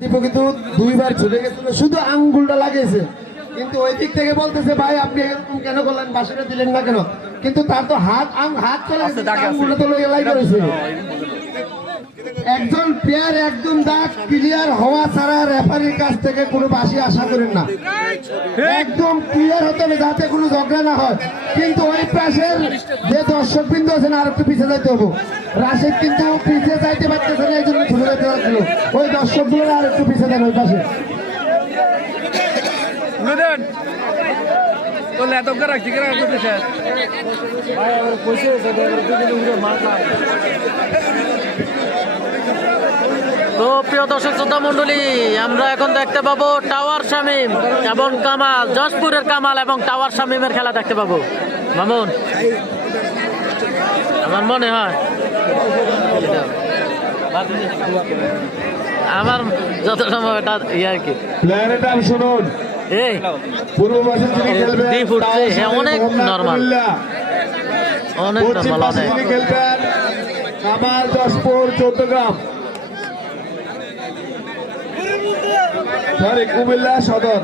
দীপক কিন্তু দুইবার ছুটে গেছিল, শুধু আঙ্গুলটা লাগিয়েছে, কিন্তু ওই দিক থেকে বলতেছে ভাই আপনি এরকম কেন করলেন, বাসিটা দিলেন না কেন? কিন্তু তার তো হাত চলে গেছে, আঙ্গুলটা তো লাই করেছে। একজন প্লেয়ার একদম দাগ ক্লিয়ার হওয়া ছাড়া রেফারির কাছ থেকে কোনো বাসি আশা করেন না, একদম ক্লিয়ার হতে হবে যাতে কোনো ঝগড়া না হয়। কিন্তু ওই পাশের যে দর্শক বিন্দু আছেন আর একটু পিছিয়ে যাইতে হবে। রাশিদ কিন্তু পিছিয়ে যাইতে পারতেছে না, এই জন্য ছুটে যেতে পারছিল। ওই দর্শকগুলো আর একটু পিছিয়ে দেন ওই পাশে। তো প্রিয় দর্শক শ্রোতা মন্ডলী, আমরা এখন দেখতে পাবো টাওয়ার শামীম এবং কামাল, যশপুরের কামাল এবং টাওয়ার শামীমের খেলা দেখতে পাবো। মামুন, আমার মনে হয়, আমার যত সম্ভব এটা ইয়ে আর কি, শুনুন এই পূর্ববাসী যিনি খেলবেন দ্বীপ উঠছে, হ্যাঁ, অনেক নর্মাল, অনেক নর্মাল, অনেক। যিনি খেলবেন কামাল যশপুর চৌদ্দগ্রাম, সরি কুমিল্লা সদর।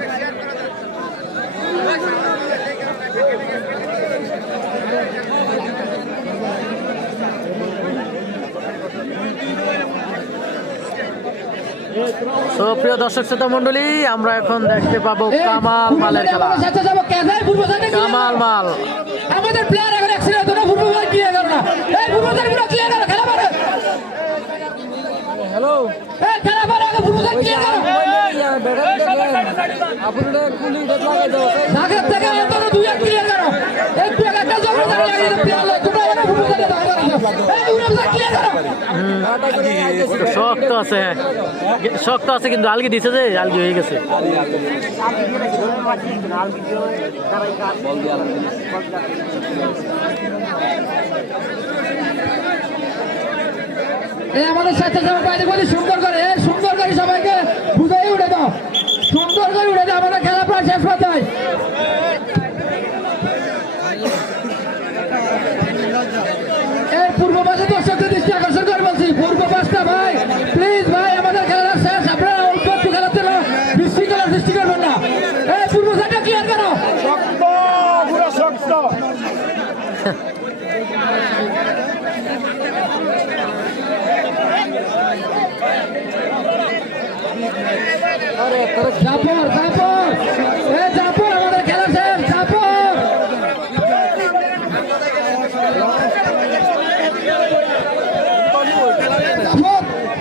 তো প্রিয় দর্শক শ্রোতা মন্ডলী, আমরা এখন দেখতে পাবো কামাল মালের খেলা। কামাল মাল আমাদের প্লেয়ার এখন অ্যাক্সিডেন্ট হলো, ফুটবল ক্লিয়ার করো না, এই ফুটবল পুরো ক্লিয়ার করো, খেলা পারে। হ্যালো, এই খেলা পারে, আগে ফুটবল ক্লিয়ার করো। আপনারা কুলি লাগাই দাও, ঢাকা থেকে এত দুই এক ক্লিয়ার করো, একটু একটা জগড়া লাগিয়ে দাও প্লেয়ার, তোমরা এখানে ফুটবল খেলা দাও, এই উড়া ক্লিয়ার করো। শক্ত আছে, শক্ত আছে, কিন্তু আলগি দিছে যে, আলগি হয়ে গেছে। এই আমাদের সাথে সবাই বাইরে বলি সুন্দর করে, সুন্দর করে সবাইকে বুঝাই উঠে দাও, সুন্দর করে উঠে দাও, আমাদের খেলা প্রায় শেষ হতে হয়। এই পূর্ব পাশে দর্শকদের দৃষ্টি আকর্ষণ করে বলছি, পূর্ব পাশটা ভাই প্লিজ ভাই, আমাদের খেলাটা শেষ, আপনারা অল্প একটু খেলাতে বিশৃঙ্খলার সৃষ্টি করবেন না। এই পূর্ব সাইডটা ক্লিয়ার করো, শক্ত পুরো শক্ত। জাফর জাফর, এ জাফর, আমাদের খেলা শেষ, জাফর।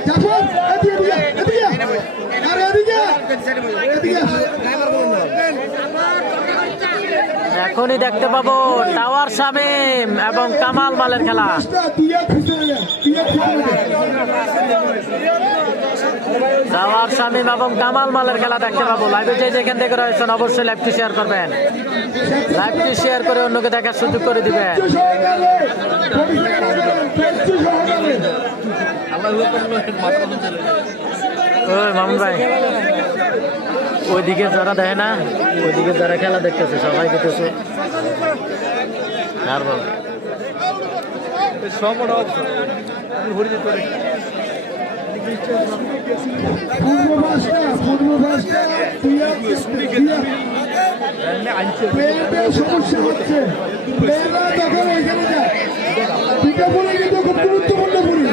জাফর এদিকে এদিকে আরে এদিকে এদিকে। এখনই দেখতে পাবো টাওয়ার শামীম এবং কামাল মালের খেলা। টাওয়ার শামীম এবং কামাল মালের খেলা দেখতে পাবো। লাইভে যে যেখান থেকে রয়েছেন অবশ্যই লাইভটি শেয়ার করবেন, লাইভটি শেয়ার করে অন্যকে দেখার সুযোগ করে দিবেন। ওই মামুন ভাই, ওইদিকে যারা দেখে না, ওইদিকে যারা খেলা দেখতেছে সবাই দেখতেছে আর বল সমস্যা হচ্ছে, তখন ওইখানে যায় পিঠা পুলি কিন্তু খুব গুরুত্বপূর্ণ পুলি।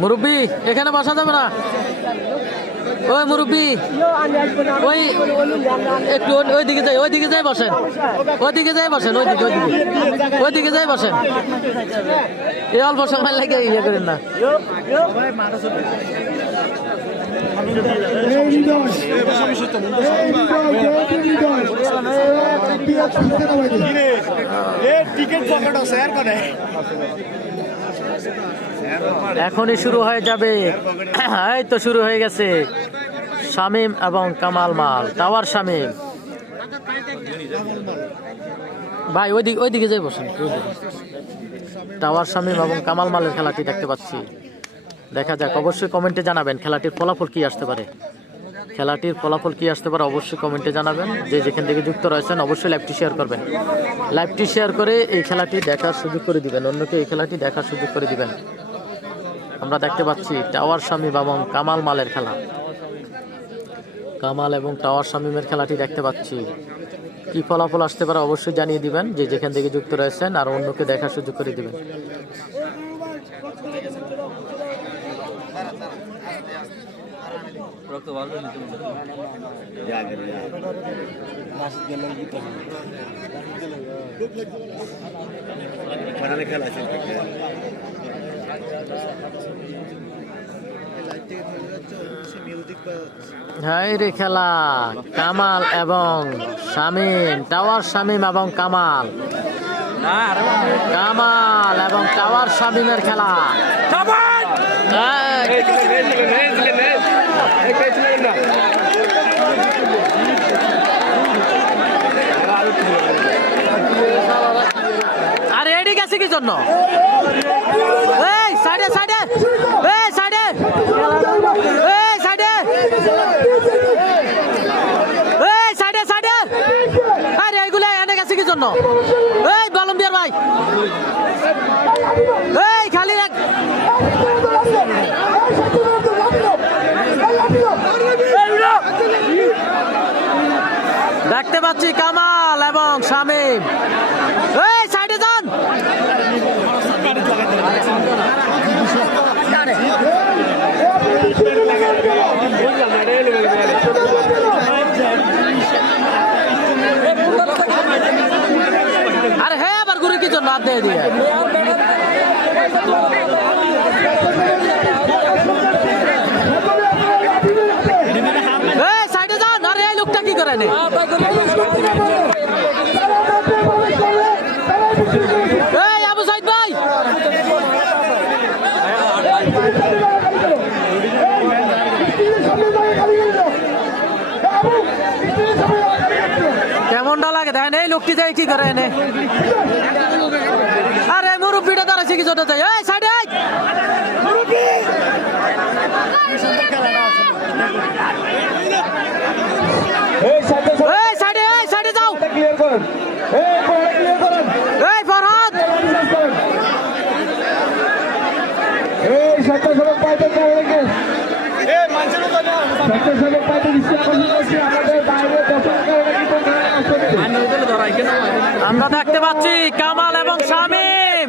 মুরব্বী, এখানে বসা যাবে না। ওই মুরব্বী, ওই একটু ওইদিকে যাই, ওইদিকে যাই বসেন, ওইদিকে যাই বসেন, ওইদিকে ওইদিকে ওইদিকে যাই বসেন। এই অল্প সময় লাগে ইয়ে করেন না। এখনই শুরু হয়ে যাবে, এই তো শুরু হয়ে গেছে। শামীম এবং কামাল মাল, টাওয়ার শামীম। ভাই ওইদিকে যাই বসেন। টাওয়ার শামীম এবং কামাল মালের খেলাটি দেখতে পাচ্ছি। দেখা যাক, অবশ্যই কমেন্টে জানাবেন খেলাটির ফলাফল কি আসতে পারে। খেলাটির ফলাফল কি আসতে পারে অবশ্যই কমেন্টে জানাবেন। যে যেখান থেকে যুক্ত রয়েছেন অবশ্যই লাইভটি শেয়ার করবেন। লাইভটি শেয়ার করে এই খেলাটি দেখার সুযোগ করে দিবেন, অন্যকে এই খেলাটি দেখার সুযোগ করে দিবেন। আমরা দেখতে পাচ্ছি টাওয়ার শামীম এবং কামাল মালের খেলা। কামাল এবং টাওয়ার শামীমের খেলাটি দেখতে পাচ্ছি। কি ফলাফল আসতে পারে অবশ্যই জানিয়ে দিবেন, যে যেখান থেকে যুক্ত রয়েছেন, আর অন্যকে দেখার সুযোগ করে দিবেন। হাই রে খেলা, কামাল এবং শামীম, টাওয়ার শামীম এবং কামাল, কামাল এবং টাওয়ার শামীমের খেলা। আরে এডি গেছে কি জন্য? এই সাইডে সাইডে, এই সাইডে, এই সাইডে, এই সাইডে সাইডে। আরে এইগুলা এনে গেছে কি জন্য? এই বলম্বিয়ার ভাই, এই খালি এক দেখতে পাচ্ছি কামাল এবং শামীম। এই সাইডে যান। আরে হ্যাঁ, আবার ঘুরে কি জন্য হাত দিয়ে দিয়ে? এই সাইডে যান। আরে এই লোকটা কি করে নে? এই আবু সাইদ ভাই, কেমনটা লাগে দেখেন? এই লোকটি যাই কি করে এনে? আরে মুরব্বিটা দাঁড়াচ্ছে কি জন্য? এই সাইডে, এই সাইডে, এই সাইডে যাও। এই ফরহাদ, আমরা দেখতে পাচ্ছি কামাল এবং শামীম,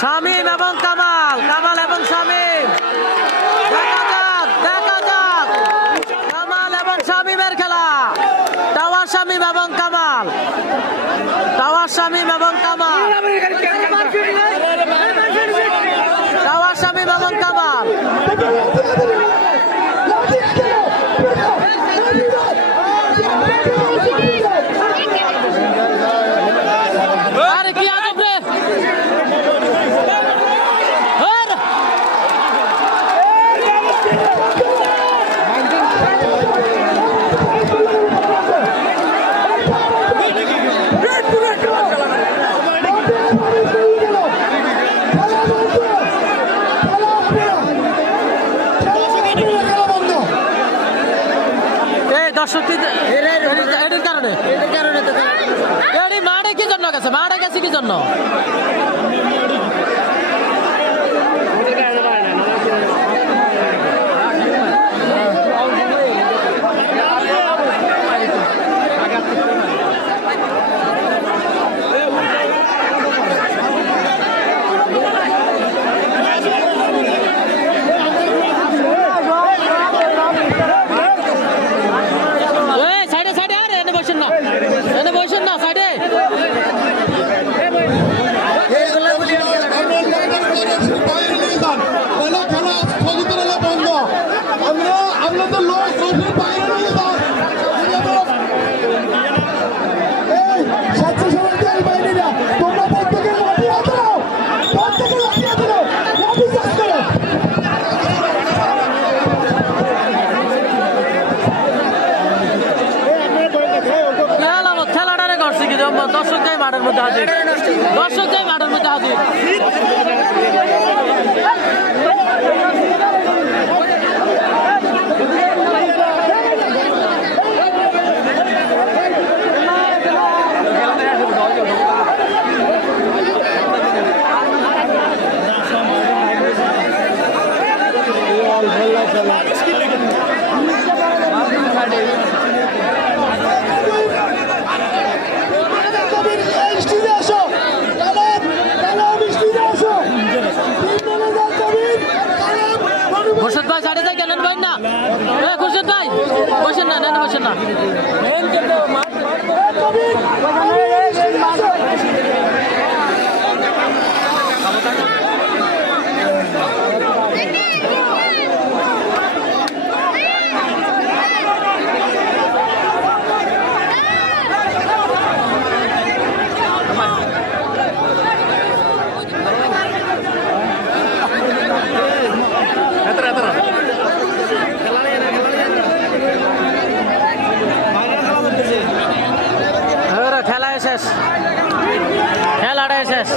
শামীম এবং কামাল, কামাল এবং শামীম। দেখা যাক, দেখা যাক কামাল এবং শামীমের খেলা। টাওয়ার শামীম এবং কামাল, টাওয়ার শামীম এবং কামাল, টাওয়ার শামীম এবং কামাল। আরে কি আজব রে! এর কারণে মাঠে কি জন্য গেছে? মাঠে গেছে কি জন্য? দর্শক যাই মাঠের মধ্যে হাজির, দর্শক যাই মাঠের মধ্যে হাজির। খুরশেদ ভাই সাড়ে যাই কেন ভাই না খুরশেদ ভাই বসেন না নেন বসেন না খেলা শেষ খেলাটা শেষ